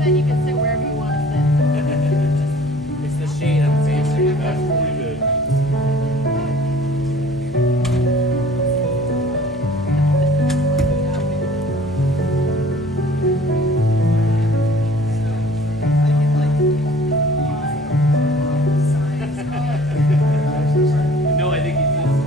Then you can sit wherever you want to sit. It's the shade I'm facing. That's what we did. No, I think he's just.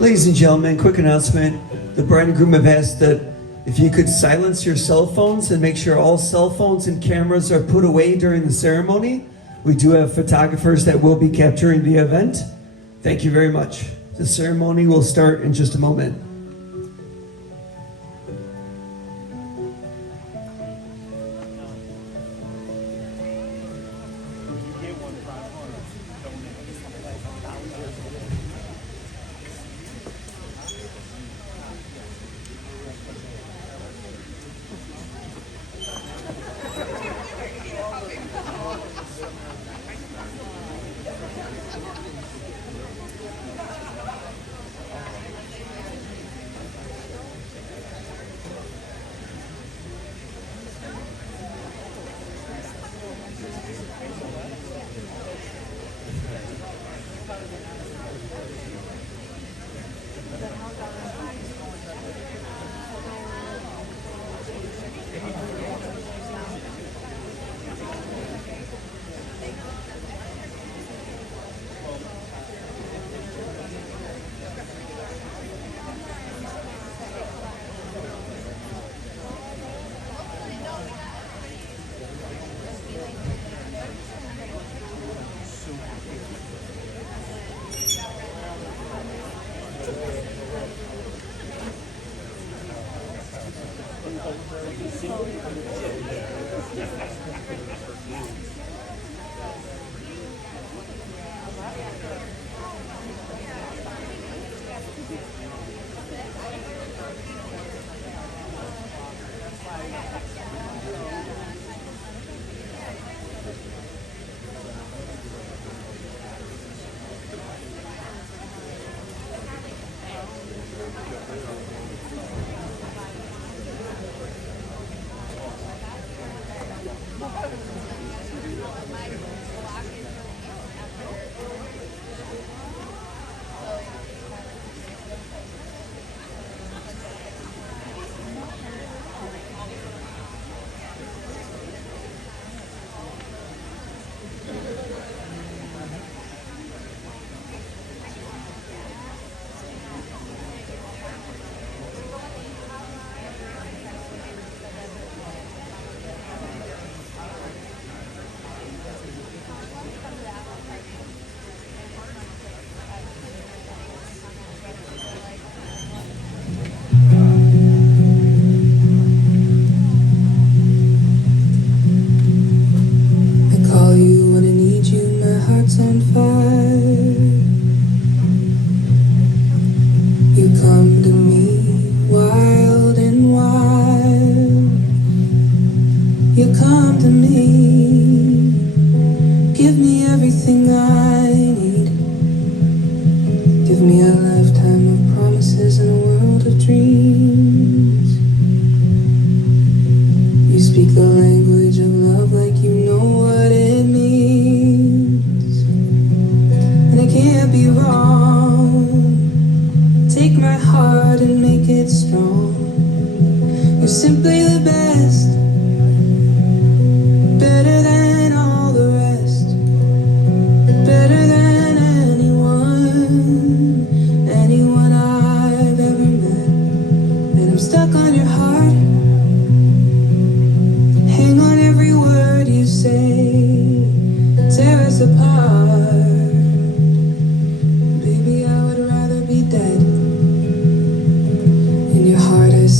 Ladies and gentlemen, quick announcement. The bride and groom have asked that if you could silence your cell phones and make sure all cell phones and cameras are put away during the ceremony. We do have photographers that will be capturing the event. Thank you very much. The ceremony will start in just a moment.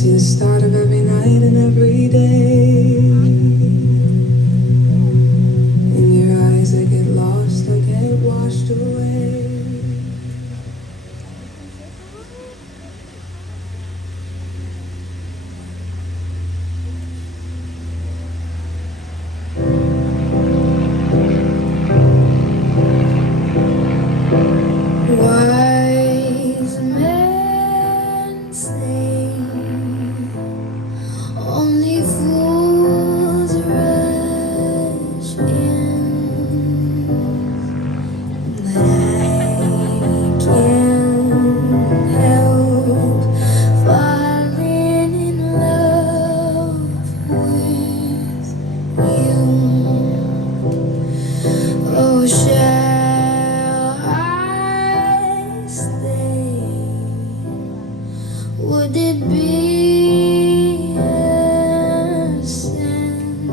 see the start of every night and every day. In your eyes I get lost, I get washed away. Wise men say only fools rush in, but I can't help falling in love with you. Oh, shall I stay? Would it be a sin?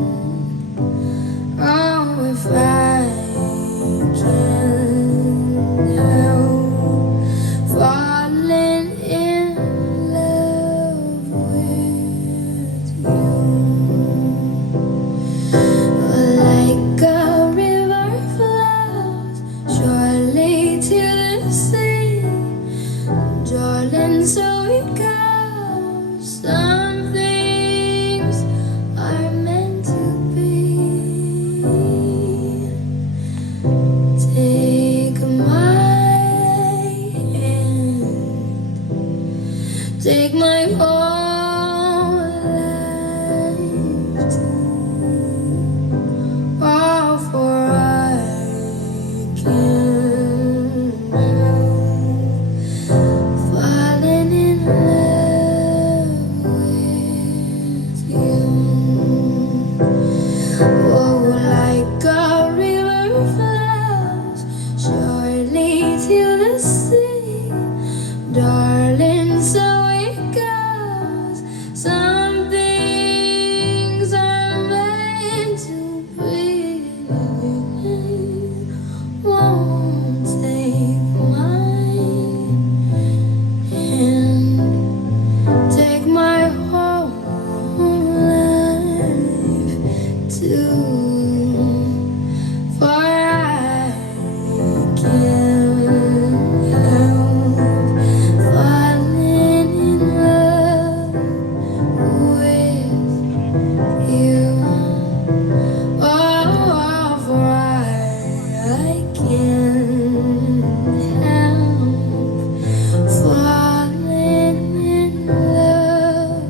Oh, if I can't help falling in love with you. Like a river flows surely to the sea, darling, so it goes. Some things are meant to be. Take my hand, take my whole life too. All for I can't help falling in love with you. Oh, like a river flows surely to the sea, darling, so it goes. Some things are meant to be. Won't take my hand, take my whole life too. For I can't help falling in love with you. Oh, for I can't help falling in love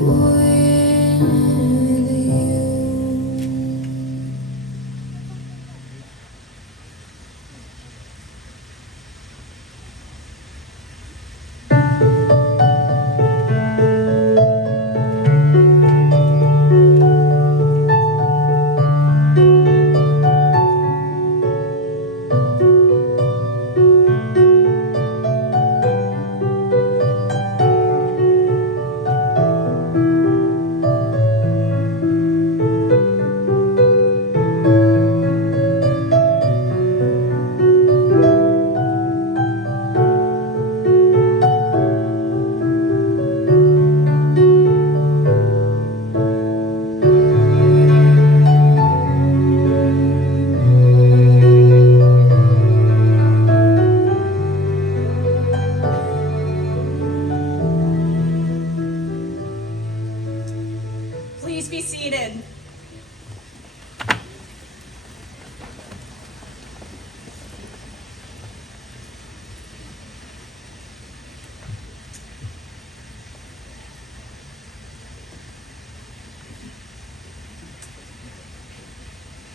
with you. Please be seated.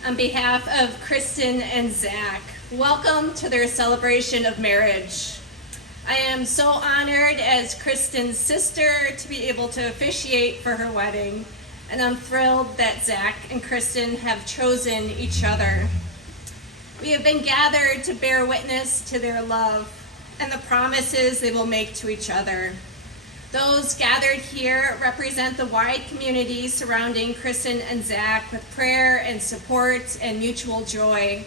On behalf of Kristen and Zach, welcome to their celebration of marriage. I am so honored as Kristen's sister to be able to officiate for her wedding, and I'm thrilled that Zach and Kristen have chosen each other. We have been gathered to bear witness to their love and the promises they will make to each other. Those gathered here represent the wide community surrounding Kristen and Zach with prayer and support and mutual joy.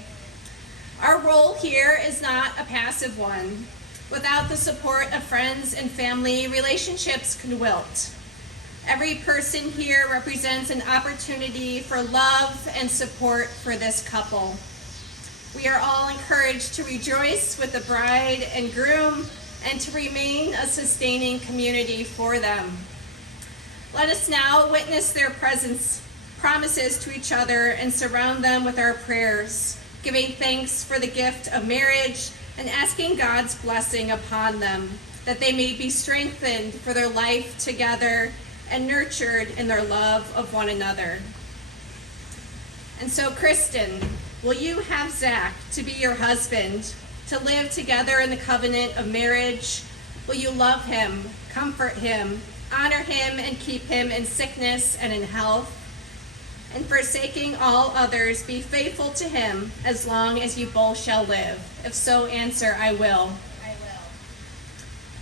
Our role here is not a passive one. Without the support of friends and family, relationships can wilt. Every person here represents an opportunity for love and support for this couple. We are all encouraged to rejoice with the bride and groom and to remain a sustaining community for them. Let us now witness their promises to each other and surround them with our prayers, giving thanks for the gift of marriage and asking God's blessing upon them, that they may be strengthened for their life together and nurtured in their love of one another. And so, Kristen, will you have Zach to be your husband, to live together in the covenant of marriage? Will you love him, comfort him, honor him, and keep him in sickness and in health? And forsaking all others, be faithful to him as long as you both shall live? If so, answer, I will. I will.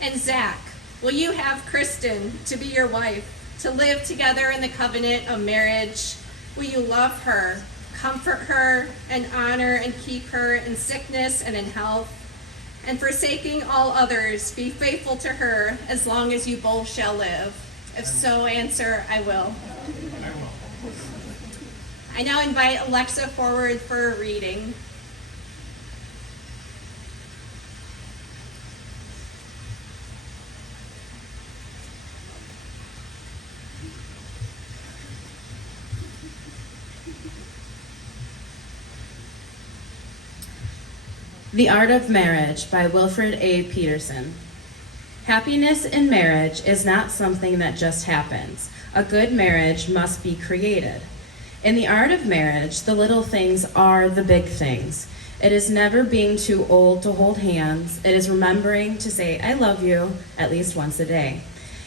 And Zach, will you have Kristen to be your wife, to live together in the covenant of marriage? Will you love her, comfort her, and honor and keep her in sickness and in health? And forsaking all others, be faithful to her as long as you both shall live? If so, answer, I will. I will. I now invite Alexa forward for a reading. The Art of Marriage by Wilfred A. Peterson. Happiness in marriage is not something that just happens. A good marriage must be created. In the art of marriage, the little things are the big things. It is never being too old to hold hands. It is remembering to say, I love you, at least once a day.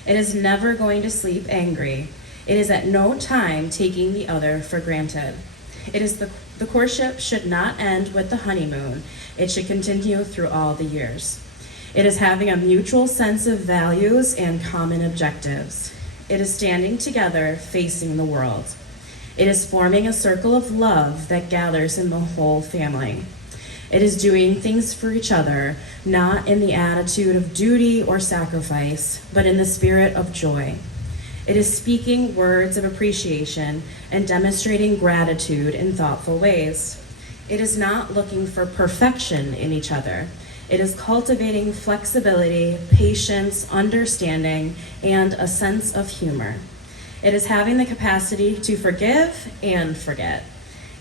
It is never going to sleep angry. It is at no time taking the other for granted. It is the courtship should not end with the honeymoon. It should continue through all the years. It is having a mutual sense of values and common objectives. It is standing together, facing the world. It is forming a circle of love that gathers in the whole family. It is doing things for each other, not in the attitude of duty or sacrifice, but in the spirit of joy. It is speaking words of appreciation and demonstrating gratitude in thoughtful ways. It is not looking for perfection in each other. It is cultivating flexibility, patience, understanding, and a sense of humor. It is having the capacity to forgive and forget.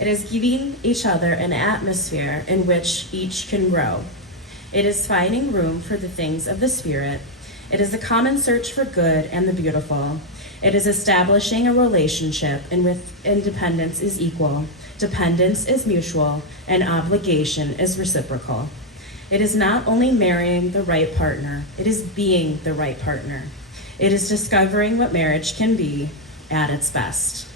It is giving each other an atmosphere in which each can grow. It is finding room for the things of the Spirit. It is the common search for good and the beautiful. It is establishing a relationship in which independence is equal, dependence is mutual, and obligation is reciprocal. It is not only marrying the right partner, it is being the right partner. It is discovering what marriage can be at its best.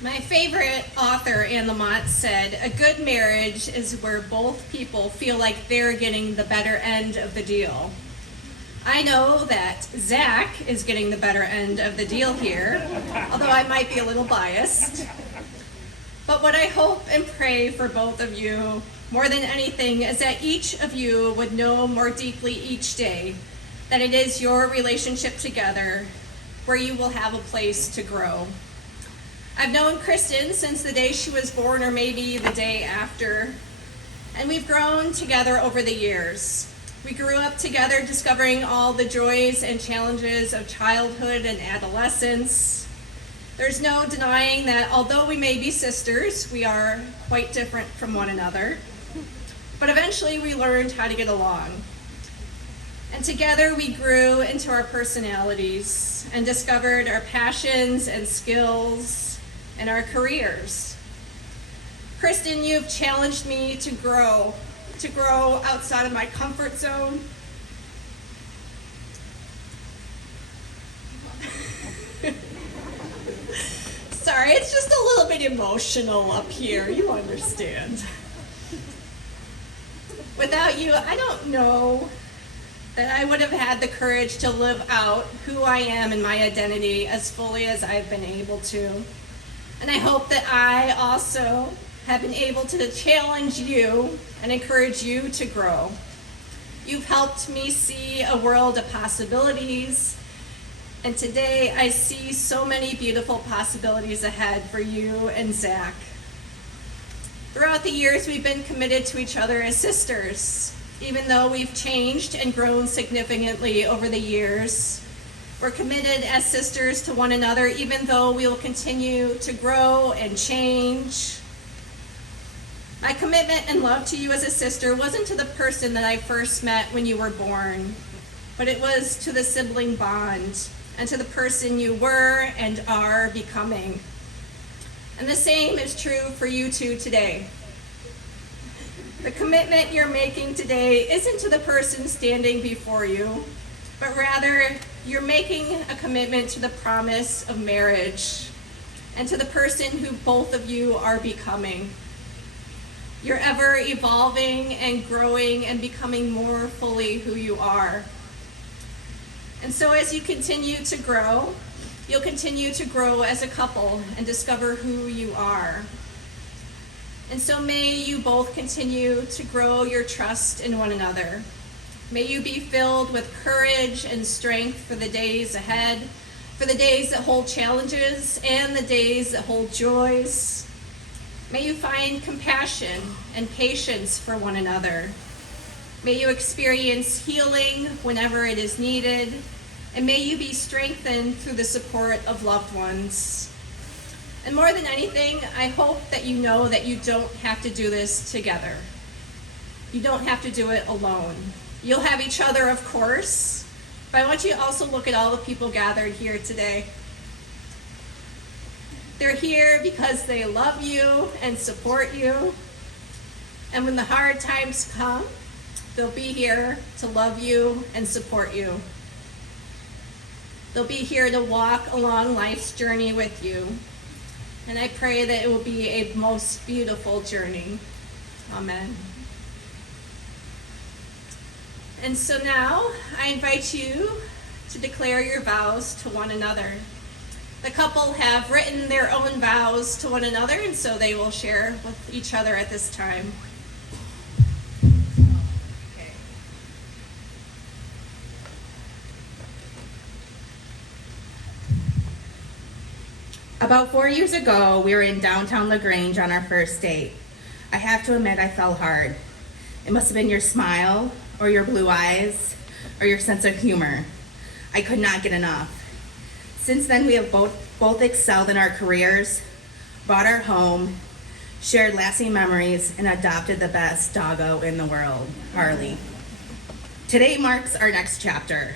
My favorite author, Anne Lamott, said, a good marriage is where both people feel like they're getting the better end of the deal. I know that Zach is getting the better end of the deal here, although I might be a little biased. But what I hope and pray for both of you, more than anything, is that each of you would know more deeply each day that it is your relationship together where you will have a place to grow. I've known Kristen since the day she was born, or maybe the day after, and we've grown together over the years. We grew up together discovering all the joys and challenges of childhood and adolescence. There's no denying that although we may be sisters, we are quite different from one another. But eventually we learned how to get along. And together we grew into our personalities and discovered our passions and skills and our careers. Kristen, you've challenged me to grow outside of my comfort zone. Sorry, it's just a little bit emotional up here, you understand. Without you, I don't know that I would have had the courage to live out who I am and my identity as fully as I've been able to. And I hope that I also have been able to challenge you and encourage you to grow. You've helped me see a world of possibilities, and today I see so many beautiful possibilities ahead for you and Zach. Throughout the years, we've been committed to each other as sisters. Even though we've changed and grown significantly over the years, we're committed as sisters to one another, even though we will continue to grow and change. My commitment and love to you as a sister wasn't to the person that I first met when you were born, but it was to the sibling bond and to the person you were and are becoming. And the same is true for you two today. The commitment you're making today isn't to the person standing before you, but rather you're making a commitment to the promise of marriage and to the person who both of you are becoming. You're ever evolving and growing and becoming more fully who you are. And so as you continue to grow, you'll continue to grow as a couple and discover who you are. And so may you both continue to grow your trust in one another. May you be filled with courage and strength for the days ahead, for the days that hold challenges and the days that hold joys. May you find compassion and patience for one another. May you experience healing whenever it is needed, and may you be strengthened through the support of loved ones. And more than anything, I hope that you know that you don't have to do this together. You don't have to do it alone. You'll have each other, of course, but I want you to also look at all the people gathered here today. They're here because they love you and support you. And when the hard times come, they'll be here to love you and support you. They'll be here to walk along life's journey with you. And I pray that it will be a most beautiful journey. Amen. And so now I invite you to declare your vows to one another. The couple have written their own vows to one another, and so they will share with each other at this time. Okay. About 4 years ago, we were in downtown LaGrange on our first date. I have to admit, I fell hard. It must have been your smile, or your blue eyes, or your sense of humor. I could not get enough. Since then, we have both excelled in our careers, bought our home, shared lasting memories, and adopted the best doggo in the world, Harley. Today marks our next chapter.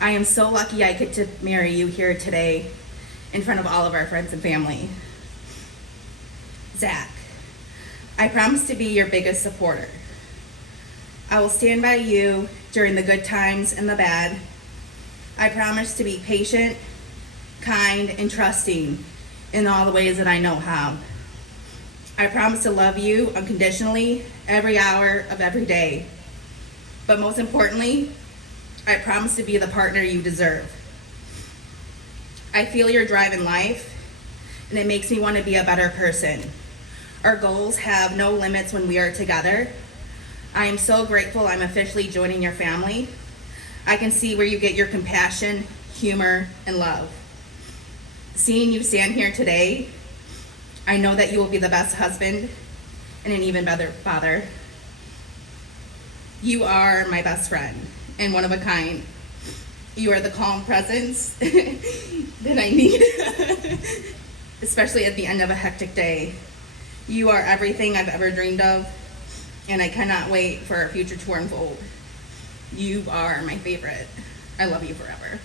I am so lucky I get to marry you here today in front of all of our friends and family. Zach, I promise to be your biggest supporter. I will stand by you during the good times and the bad. I promise to be patient, kind, and trusting in all the ways that I know how. I promise to love you unconditionally every hour of every day. But most importantly, I promise to be the partner you deserve. I feel your drive in life, and it makes me want to be a better person. Our goals have no limits when we are together. I am so grateful I'm officially joining your family. I can see where you get your compassion, humor, and love. Seeing you stand here today, I know that you will be the best husband and an even better father. You are my best friend and one of a kind. You are the calm presence that I need, especially at the end of a hectic day. You are everything I've ever dreamed of, and I cannot wait for our future to unfold. You are my favorite. I love you forever.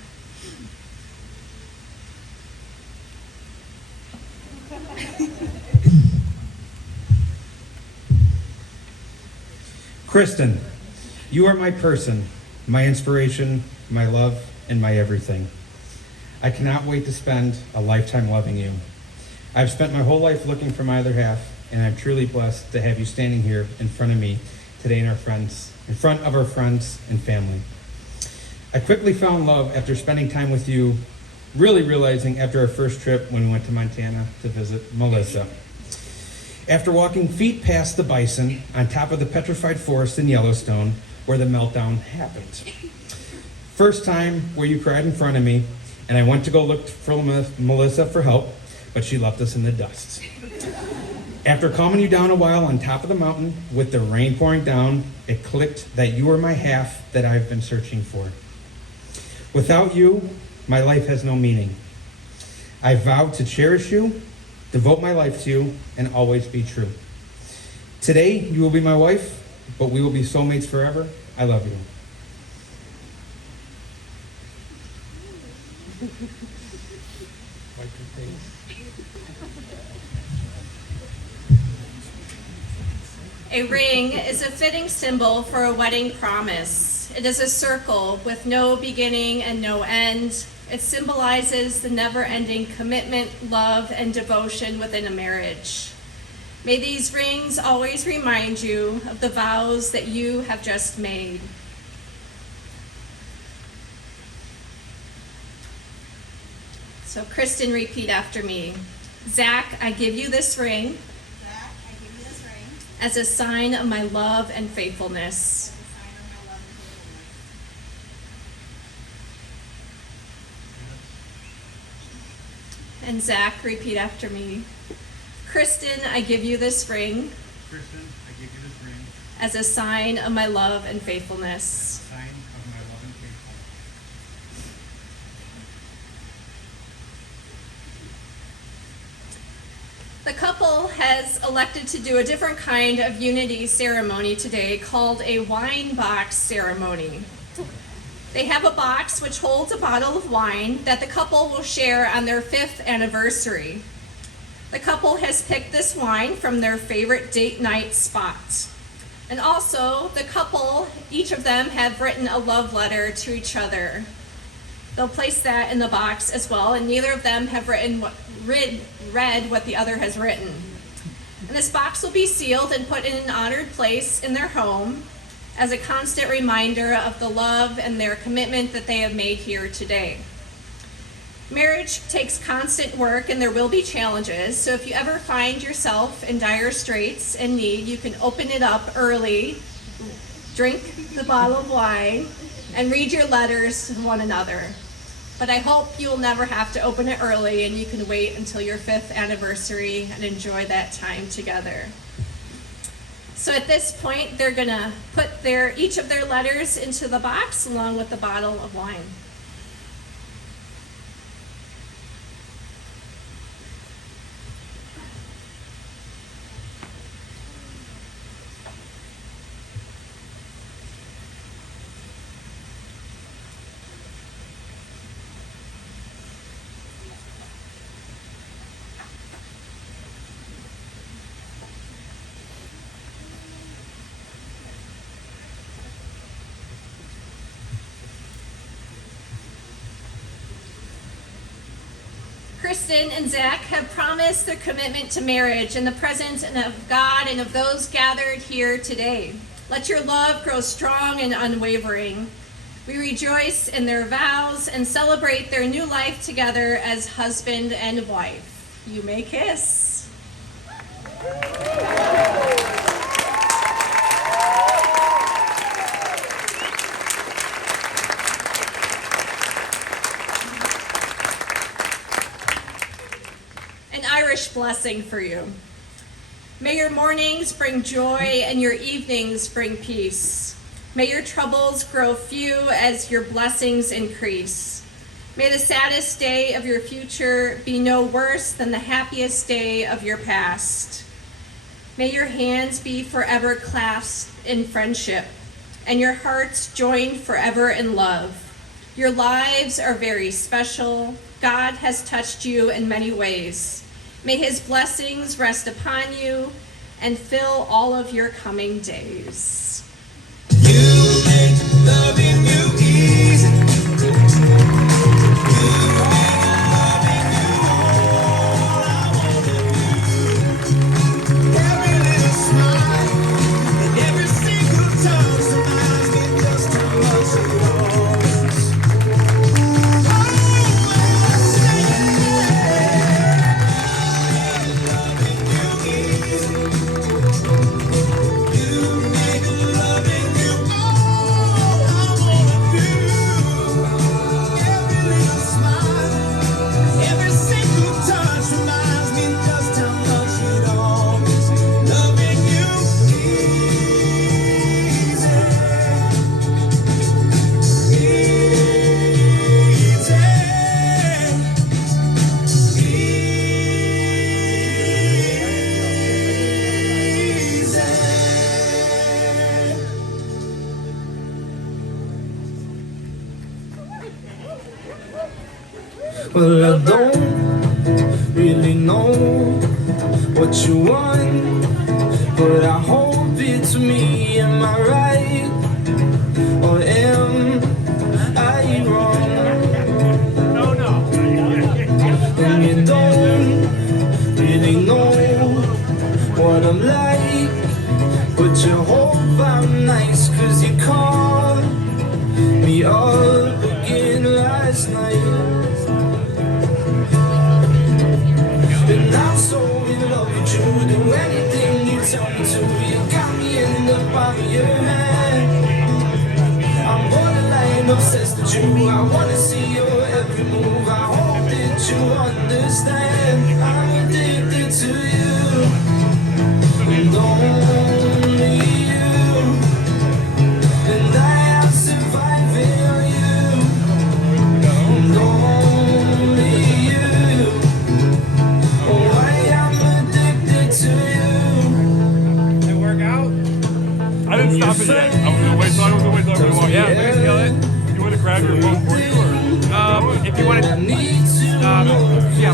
Kristen, you are my person, my inspiration, my love, and my everything. I cannot wait to spend a lifetime loving you. I've spent my whole life looking for my other half, and I'm truly blessed to have you standing here in front of me today in our friends in front of our friends and family. I quickly found love after spending time with you, really realizing after our first trip when we went to Montana to visit Melissa. After walking feet past the bison on top of the petrified forest in Yellowstone where the meltdown happened. First time where you cried in front of me, and I went to go look for Melissa for help, but she left us in the dust. After calming you down a while on top of the mountain with the rain pouring down, it clicked that you were my half that I've been searching for. Without you, my life has no meaning. I vowed to cherish you, devote my life to you, and always be true. Today, you will be my wife, but we will be soulmates forever. I love you. A ring is a fitting symbol for a wedding promise. It is a circle with no beginning and no end. It symbolizes the never-ending commitment, love, and devotion within a marriage. May these rings always remind you of the vows that you have just made. So Kristen, repeat after me. Zach, I give you this ring Zach, I give you this ring as a sign of my love and faithfulness. as a sign of my love and faithfulness. And Zach, repeat after me. Kristen, I give you this ring Kristen, I give you this ring as a sign of my love and faithfulness. sign of my love and faithfulness. The couple has elected to do a different kind of unity ceremony today called a wine box ceremony. They have a box which holds a bottle of wine that the couple will share on their 5th anniversary. The couple has picked this wine from their favorite date night spot. And also, the couple, each of them have written a love letter to each other. They'll place that in the box as well, and neither of them have read what the other has written. And this box will be sealed and put in an honored place in their home as a constant reminder of the love and their commitment that they have made here today. Marriage takes constant work and there will be challenges, so if you ever find yourself in dire straits and need, you can open it up early, drink the bottle of wine, and read your letters to one another. But I hope you'll never have to open it early and you can wait until your 5th anniversary and enjoy that time together. So at this point, they're gonna put each of their letters into the box along with the bottle of wine. Kristen and Zach have promised their commitment to marriage in the presence of God and of those gathered here today. Let your love grow strong and unwavering. We rejoice in their vows and celebrate their new life together as husband and wife. You may kiss. An Irish blessing for you. May your mornings bring joy and your evenings bring peace. May your troubles grow few as your blessings increase. May the saddest day of your future be no worse than the happiest day of your past. May your hands be forever clasped in friendship and your hearts joined forever in love. Your lives are very special. God has touched you in many ways. May his blessings rest upon you and fill all of your coming days. You make loving you easy. You make loving you all I wanna do. Every little smile and every single touch of my Well, I don't really know what you want, but I hope it's me. Am I right? Or am I wrong? And you don't really know what I'm like, but you hope I'm nice, 'cause you called me up again last night. And I'm so in love with you, do anything you tell me to. You got me in the palm of your hand. I'm borderline obsessed with you. I wanna see your every move. I hope that you understand. I'm addicted to you, and only you. And I survive in you, and only you. Oh, I am addicted to you. I didn't stop it yet. I was gonna wait till everyone walked. Yeah, we can kill it. You want to grab your phone for you, or If you want I to, need to know. yeah.